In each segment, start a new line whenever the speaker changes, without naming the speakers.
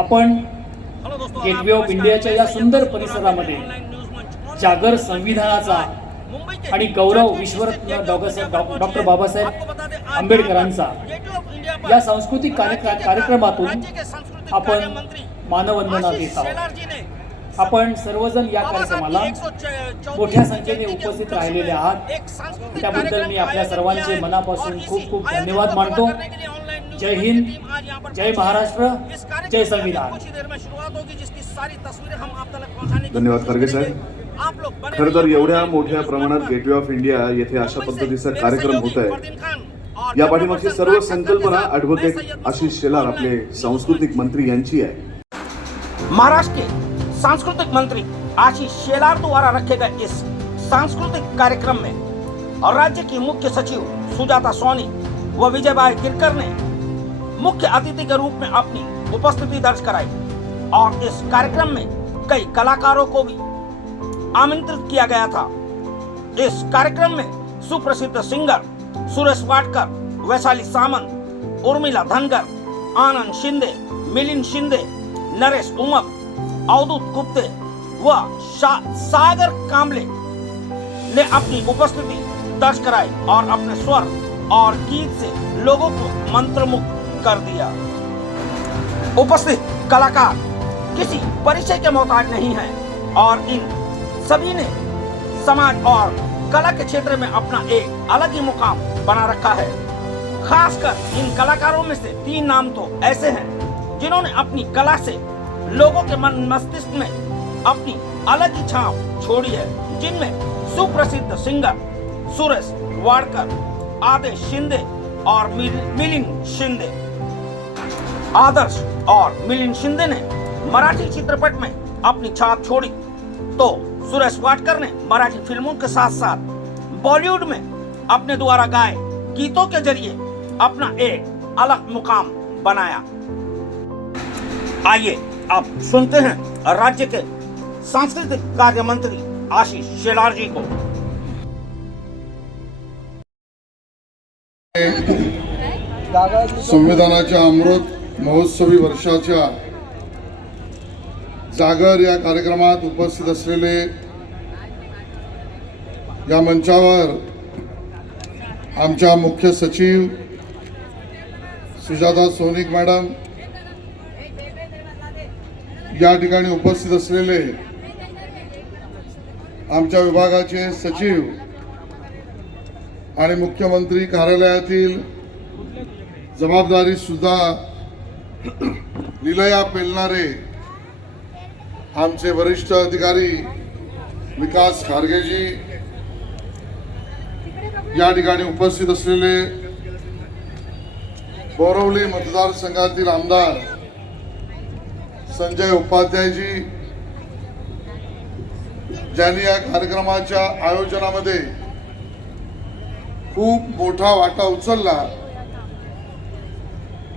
आपण gateway of इंडियाच्या या सुंदर परिसरामध्ये जागर संविधानाचा आणि गौरव विश्वरत्न डॉक्टर डॉक्टर बाबासाहेब आंबेडकरांचा या सांस्कृतिक कार्य- कार्यक्रमातून आपण मानवंदना देत आहोत। आपण सर्वजण या कार्यक्रमाला मोठ्या संख्येने उपस्थित राहिलेले आहात। त्याबद्दल मी आपल्या सर्वांचे मनापासून खूप खूप धन्यवाद मानतो। जय हिंद जय महाराष्ट्र जय संविधान।
कुछ देर में शुरुआत होगी जिसकी सारी तस्वीरें हम आप तक पहुँचाने
धन्यवाद खरगे साहेब। खरं तर एवढ्या मोठ्या प्रमाणात गेटवे ऑफ़ इंडिया येथे अशा पद्धतीचा कार्यक्रम होत आहे. या पाठीमागची सर्व संकल्पना ऍडव्होकेट आशिष शेलार आपले सांस्कृतिक मंत्री यांची आहे.
महाराष्ट्र के सांस्कृतिक मंत्री आशीष शेलार द्वारा रखे गए इस सांस्कृतिक कार्यक्रम में और राज्य की मुख्य सचिव सुजाता सोनी व विजय भाई गिरकर ने मुख्य अतिथि के रूप में अपनी उपस्थिति दर्ज कराई और इस कार्यक्रम में कई कलाकारों को भी आमंत्रित किया गया था। इस कार्यक्रम में सुप्रसिद्ध सिंगर सुरेश वाडकर वैशाली सामंत, उर्मिला धनगर, आनंद शिंदे, मिलिंद शिंदे, नरेश उमप, अवधूत गुप्ते व सागर कामले ने अपनी उपस्थिति दर्ज कराई और अपने स्वर और गीत से लोगों को मंत्रमुग्ध कर दिया। उपस्थित कलाकार किसी परिचय के मोहताज नहीं है और इन सभी ने समाज और कला के क्षेत्र में अपना एक अलग ही मुकाम बना रखा है। खासकर इन कलाकारों में से तीन नाम तो ऐसे हैं जिन्होंने अपनी कला से लोगों के मन मस्तिष्क में अपनी अलग ही छाप छोड़ी है, जिनमें सुप्रसिद्ध सिंगर सुरेश वाडकर, आदेश शिंदे और मिल- मिलिंद शिंदे आदर्श और मिलिंद शिंदे ने मराठी चित्रपट में अपनी छाप छोड़ी। तो सुरेश वाडकर ने मराठी फ़िल्मों के साथ साथ बॉलीवुड में अपने द्वारा गाए गीतों के ज़रिए अपना एक अलग मुकाम बनाया। आइए अब सुनते हैं राज्य के सांस्कृतिक कार्य मंत्री आशीष शेलार जी को।
संविधानाच्या अमृत महोत्सवी वर्षाच्या जागर या कार्यक्रमात उपस्थित असलेले या मंचावर आमच्या मुख्य सचिव सुजाता सोनिक मॅडम या ठिकाणी उपस्थित असलेले आमच्या विभागाचे सचिव आणि मुख्यमंत्री कार्यालयातील जबाबदारी सुद्धा निलया पेलणारे आमचे वरिष्ठ अधिकारी विकास खारगेजी या ठिकाणी उपस्थित असलेले बोरवली मतदारसंघातील आमदार संजय उपाध्यायजी ज्यांनी या कार्यक्रमाच्या आयोजनामध्ये खूप मोठा वाटा उचलला.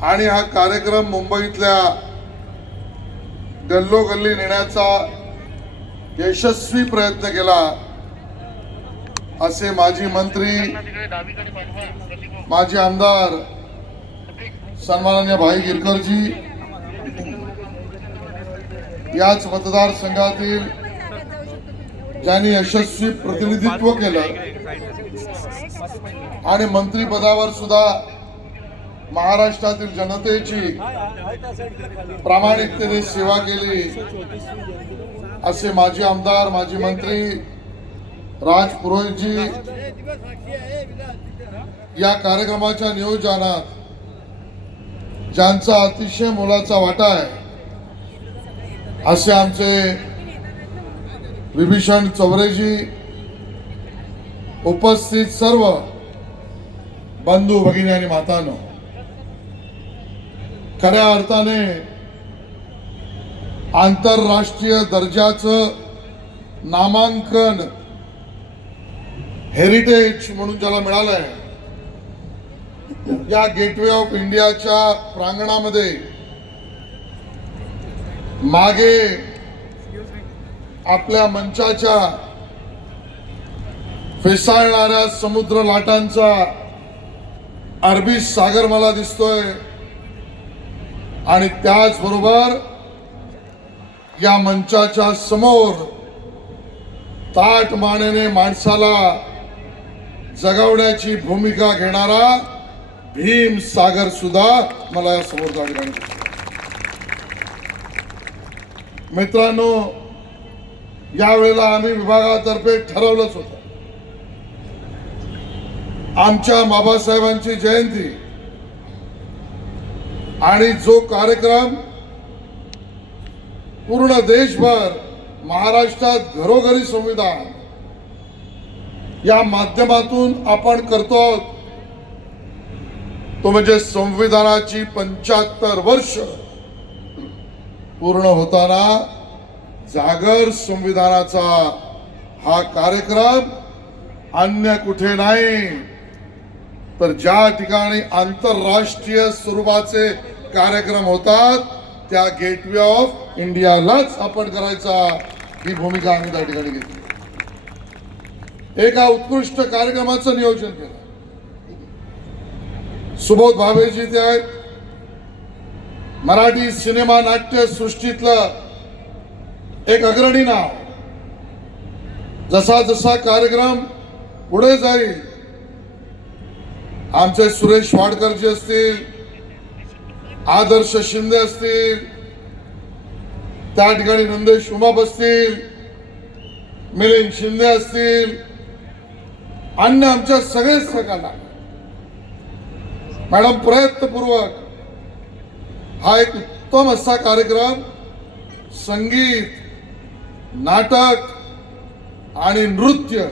आणि हा कार्यक्रम मुंबईतल्या गल्लोगल्ली नेण्याचा यशस्वी प्रयत्न केला असे माजी मंत्री माजी आमदार सन्माननीय भाई गिरकरजी याच मतदारसंघातील ज्यांनी यशस्वी प्रतिनिधित्व केलं आणि मंत्रीपदावर सुद्धा महाराष्ट्रातील जनतेची प्रामाणिकतेने सेवा केली. असे माजी आमदार माजी मंत्री राज पुरोहितजी या कार्यक्रमाच्या नियोजनात ज्यांचा अतिशय मोलाचा वाटा आहे असे आमचे विभीषण चौरेजी उपस्थित सर्व बंधू भगिनी आणि मातानो खऱ्या अर्थाने आंतरराष्ट्रीय दर्जाचं नामांकन हेरिटेज म्हणून ज्याला मिळालंय या गेटवे ऑफ इंडियाच्या प्रांगणामध्ये मागे आपल्या मंचाच्या फेसाळणाऱ्या समुद्र लाटांचा अरबी सागर मला दिसतोय. आणि त्याचबरोबर या मंचाच्या समोर ताट मानेने माणसाला जगवण्याची भूमिका घेणारा भीम सागर सुद्धा मला या समोर त्या मित्रांनो यावेळेला आम्ही विभागातर्फे ठरवलंच होतं. आमच्या बाबासाहेबांची जयंती आणि जो कार्यक्रम पूर्ण देशभर महाराष्ट्रात घरोघरी संविधान या माध्यमातून आपण करतो तो म्हणजे संविधानाची पंच्याहत्तर वर्ष पूर्ण होताना जागर संविधानाचा हा कार्यक्रम अन्य कुठे नाही तर ज्या ठिकाणी आंतरराष्ट्रीय स्वरूपाचे कार्यक्रम होतात त्या गेटवे ऑफ इंडियालाच आपण करायचा ही भूमिका आम्ही त्या ठिकाणी घेतली. एका उत्कृष्ट कार्यक्रमाचं नियोजन केलं. सुबोध भावेजी ते आहेत. मराठी सिनेमा नाट्य सृष्टीतलं एक अग्रणी नाव. जसा जसा कार्यक्रम पुढे जाईल आमचे सुरेश वाडकरजी असतील आदर्श शिंदे असतील त्या ठिकाणी नंदेश उमाप असतील मिलिंद शिंदे असतील अन्य आमच्या सगळेच सहकार्य. मॅडम प्रयत्नपूर्वक हा एक उत्तम असा कार्यक्रम संगीत नाटक आणि नृत्य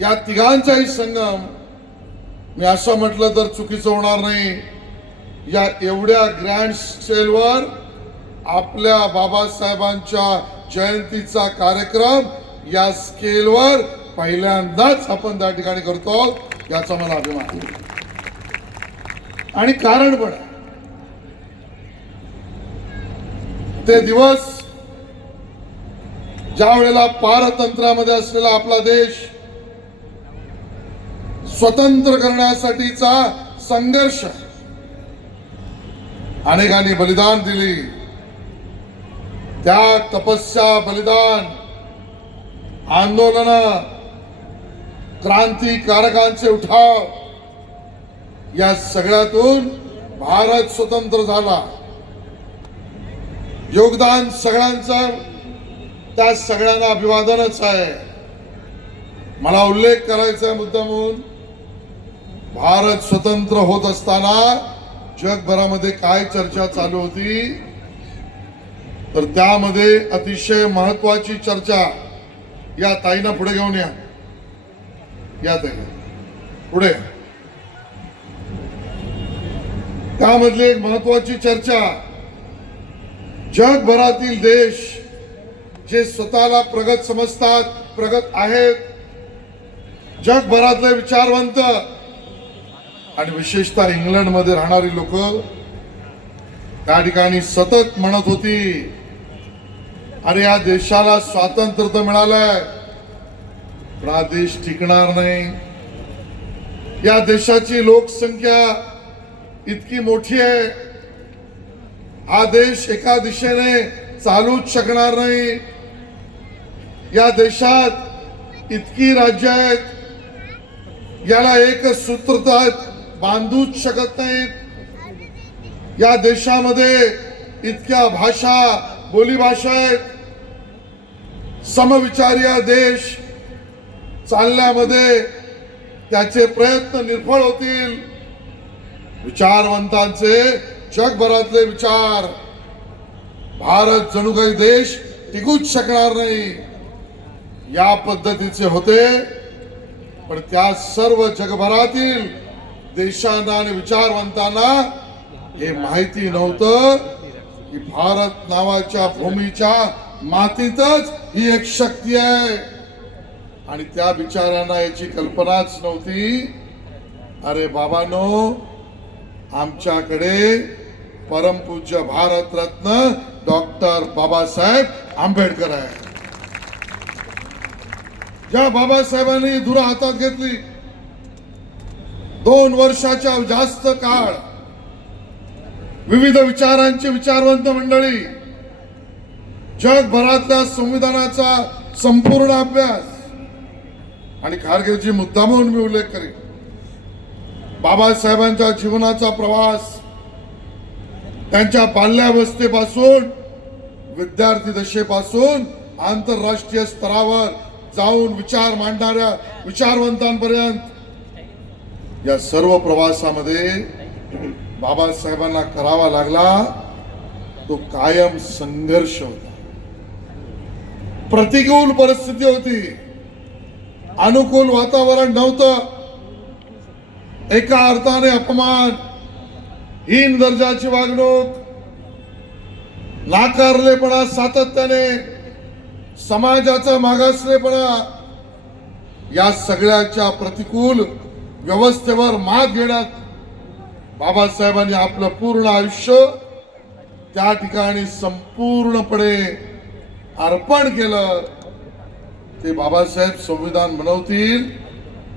या तिघांचाही संगम मी असं म्हटलं तर चुकीचं होणार नाही. या एवढ्या ग्रँड स्टेलवर आपल्या बाबासाहेबांच्या जयंतीचा कार्यक्रम या स्केलवर पहिल्यांदाच आपण त्या ठिकाणी करतो याचा मला अभिमान आहे. आणि कारण पण ते दिवस ज्या वेळेला पारतंत्र्यामध्ये असलेला आपला देश स्वतंत्र करण्यासाठीचा संघर्ष अनेकांनी बलिदान दिली. त्या तपस्या बलिदान आंदोलन क्रांतिकारकांचे उठाव या सगळ्यातून भारत स्वतंत्र झाला. योगदान सगळ्यांचं त्या सगळ्यांना अभिवादनच आहे. मला उल्लेख करायचा मुद्दा म्हणून भारत स्वतंत्र होत असताना जगभरामध्ये काय चर्चा चालू होती? तर त्यामध्ये अतिशय महत्वाची चर्चा या ताईना पुढे घेऊन या. या ताई. पुढे त्यामधली एक महत्वाची चर्चा जगभरातील देश जे स्वतःला प्रगत समजतात प्रगत आहेत जगभरातले विचारवंत आणि विशेषतः इंग्लंडमध्ये राहणारी लोक त्या ठिकाणी सतत म्हणत होती अरे या देशाला स्वातंत्र्य तर मिळालंय. पण हा देश टिकणार नाही. या देशाची लोकसंख्या इतकी मोठी आहे. हा देश एका दिशेने चालूच शकणार नाही. या देशात इतकी राज्य आहेत. याला एक सूत्रतात बांधूच शकत नाहीत. या देशामध्ये इतक्या भाषा बोलीभाषा आहेत. समविचारी देश चालण्यामध्ये त्याचे प्रयत्न निर्फळ होतील. विचारवंतांचे जगभरातले विचार. भारत जणू काही देश टिकूच शकणार नाही. या पद्धतीचे होते. पण त्या सर्व जगभरातील देशांना आणि विचारवंतांना हे माहिती नव्हतं की भारत नावाच्या भूमीच्या मातीतच ही एक शक्ती आहे. आणि त्या विचारांना याची कल्पनाच नव्हती. अरे बाबानो आमच्याकडे परमपूज्य भारतरत्न डॉक्टर बाबासाहेब आंबेडकर आहे. ज्या बाबासाहेबांनी धुरा हातात घेतली दोन वर्षाच्या जास्त काळ विविध विचारांची विचारवंत मंडळी जगभरातल्या संविधानाचा संपूर्ण अभ्यास आणि खारगेची मुद्दा म्हणून मी उल्लेख करेन. बाबासाहेबांच्या जीवनाचा प्रवास त्यांच्या बाल्यावस्थेपासून विद्यार्थी दशेपासून आंतरराष्ट्रीय स्तरावर जाऊन विचार मांडणाऱ्या विचारवंतांपर्यंत या सर्व प्रवासामध्ये बाबासाहेबांना करावा लागला तो कायम संघर्ष होता. प्रतिकूल परिस्थिती होती. अनुकूल वातावरण नव्हतं. एका अर्थाने अपमान हीन दर्जाची वागणूक नाकारलेपणा सातत्याने समाजाचा मागासलेपणा या सगळ्याच्या प्रतिकूल व्यवस्थेवर मात घेण्यात बाबासाहेबांनी आपलं पूर्ण आयुष्य त्या ठिकाणी संपूर्णपणे अर्पण केलं. ते बाबासाहेब संविधान बनवतील.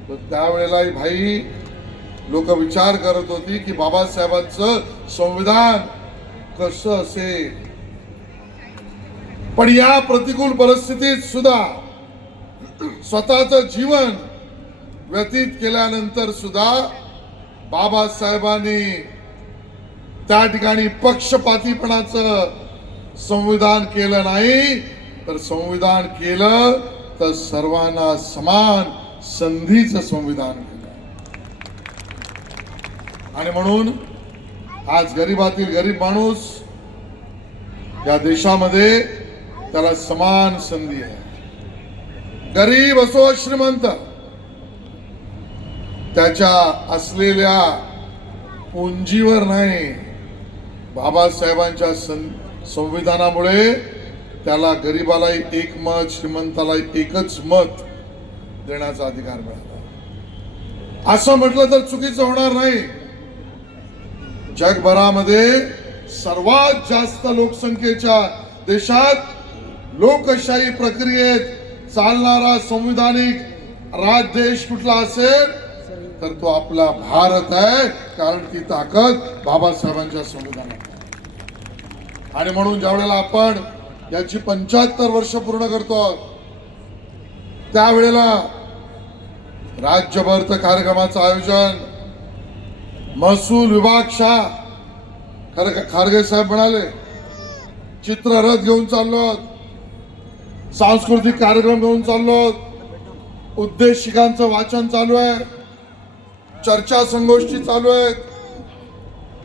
तर त्यावेळेलाही भाई लोक विचार करत होती की बाबासाहेबांचं संविधान कसं असेल? पण या प्रतिकूल परिस्थितीत सुद्धा स्वतःचं जीवन व्यतीत केल्यानंतर सुद्धा बाबासाहेबांनी त्या ठिकाणी पक्षपातीपणाचं संविधान केलं नाही. तर संविधान केलं तर सर्वांना समान संधीचं संविधान केलं. आणि म्हणून आज गरीबातील गरीब माणूस या देशामध्ये त्याला समान संधी आहे. गरीब असो श्रीमंत. त्याच्या असलेल्या पुंजीवर नाही. बाबासाहेबांच्या सं संविधानामुळे त्याला गरीबालाही एक मत श्रीमंताला एकच मत देण्याचा अधिकार मिळाला. असं म्हटलं तर चुकीचं होणार नाही. जगभरामध्ये सर्वात जास्त लोकसंख्येच्या देशात लोकशाही प्रक्रियेत चालणारा संविधानिक राज देश कुठला असेल? तर तो आपला भारत आहे कारण ती ताकद बाबासाहेबांच्या संविधानात आणि म्हणून ज्या वेळेला आपण याची पंच्याहत्तर वर्ष पूर्ण करतो आहोत, त्यावेळेला राज्यभर कार्यक्रमाचं आयोजन महसूल विभाग शाह खर खारगे साहेब म्हणाले चित्ररथ घेऊन चाललो सांस्कृतिक कार्यक्रम घेऊन चाललो उद्देशिकांचं वाचन चालू आहे. चर्चा संगोष्ठी चालू आहेत.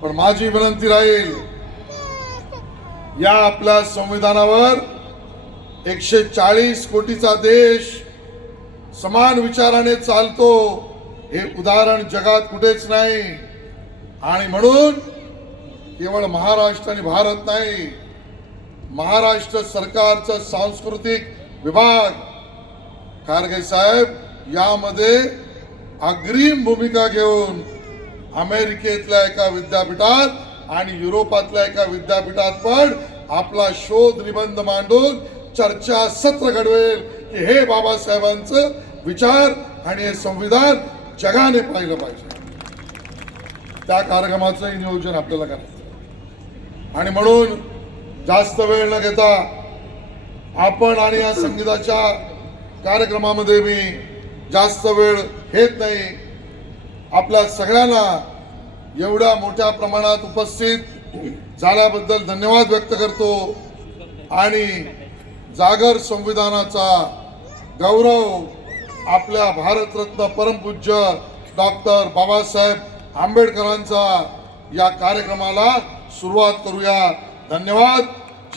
पण माझी विनंती राहील या आपल्या संविधानावर एकशे चाळीस कोटीचा देश समान विचाराने चालतो हे उदाहरण जगात कुठेच नाही. आणि म्हणून केवळ महाराष्ट्र आणि भारत नाही महाराष्ट्र सरकारचं सांस्कृतिक विभाग. खारगे साहेब यामध्ये अग्रिम भूमिका घेऊन अमेरिकेतल्या एका विद्यापीठात आणि युरोपातल्या एका विद्यापीठात पण आपला शोध निबंध मांडून चर्चा सत्र घडवेल की हे बाबासाहेबांचं विचार आणि हे संविधान जगाने पाहिलं पाहिजे. त्या कार्यक्रमाचंही नियोजन आपल्याला करायचं आणि म्हणून जास्त वेळ न घेता आपण आणि या संगीताच्या कार्यक्रमामध्ये मी जास्त वेळ घेत नाही. आपल्या सगळ्यांना एवढ्या मोठ्या प्रमाणात उपस्थित झाल्याबद्दल धन्यवाद व्यक्त करतो. आणि जागर संविधानाचा गौरव आपल्या भारतरत्न परमपूज्य डॉक्टर बाबासाहेब आंबेडकरांचा या कार्यक्रमाला सुरुवात करूया. धन्यवाद.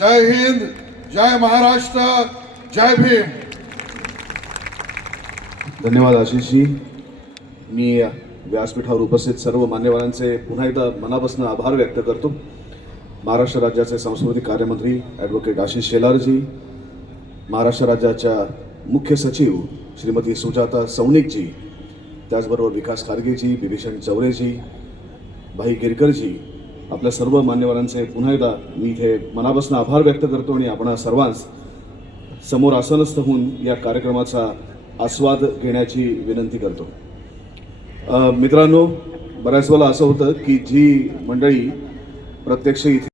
जय हिंद. जय महाराष्ट्र. जय भीम.
धन्यवाद आशिषजी. मी व्यासपीठावर उपस्थित सर्व मान्यवरांचे पुन्हा एकदा मनापासून आभार व्यक्त करतो. महाराष्ट्र राज्याचे सांस्कृतिक कार्यमंत्री ॲडव्होकेट आशिष शेलारजी महाराष्ट्र राज्याच्या मुख्य सचिव श्रीमती सुजाता सौनिकजी त्याचबरोबर विकास खारगेजी बिभीषण चौरेजी भाई गिरकरजी आपल्या सर्व मान्यवरांचे पुन्हा एकदा मी इथे मनापासून आभार व्यक्त करतो आणि आपणा सर्वांस समोर आसनस्थ होऊन या कार्यक्रमाचा आस्वाद घेण्याची विनंती करतो. मित्रांनो बऱ्याच वेळेला असं होतं की जी मंडळी प्रत्यक्ष इथे